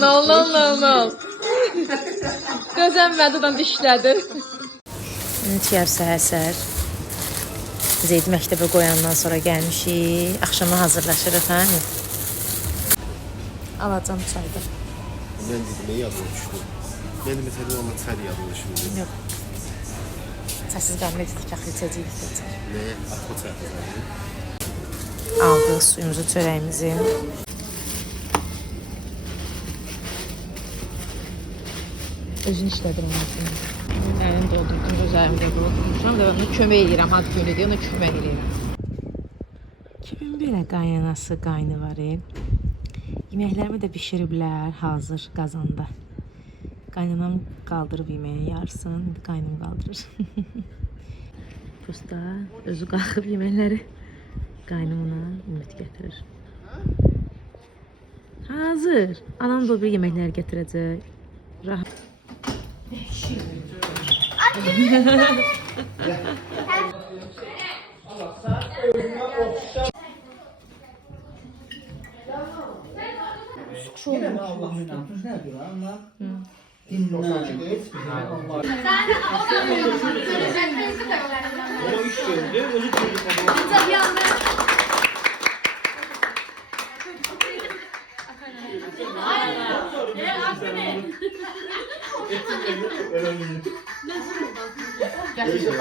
Nol. Gözənmədən dişlədi. Neçəyər səhər. Zeyd məktəbə qoyandan sonra gəlmişik. Axşama hazırlaşırıq, hə? Alacam çayda. Ben dedim, ne yadıma düştü? Benim mesela onunla çay yadıma düşmüyor. Yox. Çaysız gəlmək istəyək, içəcəyik. Ne? Atma çay. Aldıq suyumuzu, çörəyimizi. Özün işlədir onun üçün. Əlini doldurdum, gözlərimdə doldurmuşam da ona kömək edirəm, ad günü deyə ona kömək edirəm. Kimin belə qaynanası, qaynı var? Yeməklərimi də bişiriblər hazır qazanda. Qaynanam qaldırıb yeməyin yarısını, indi qaynım qaldırır. Prosta özü qalxıb yeməkləri qaynım ona ümid gətirir. Hazır. Anam da o bir yeməklər gətirəcək. Rahat. Yine mi Allah'ın altınız nedir ama dinle. O iş gördü, özü gördü. Tebrikler.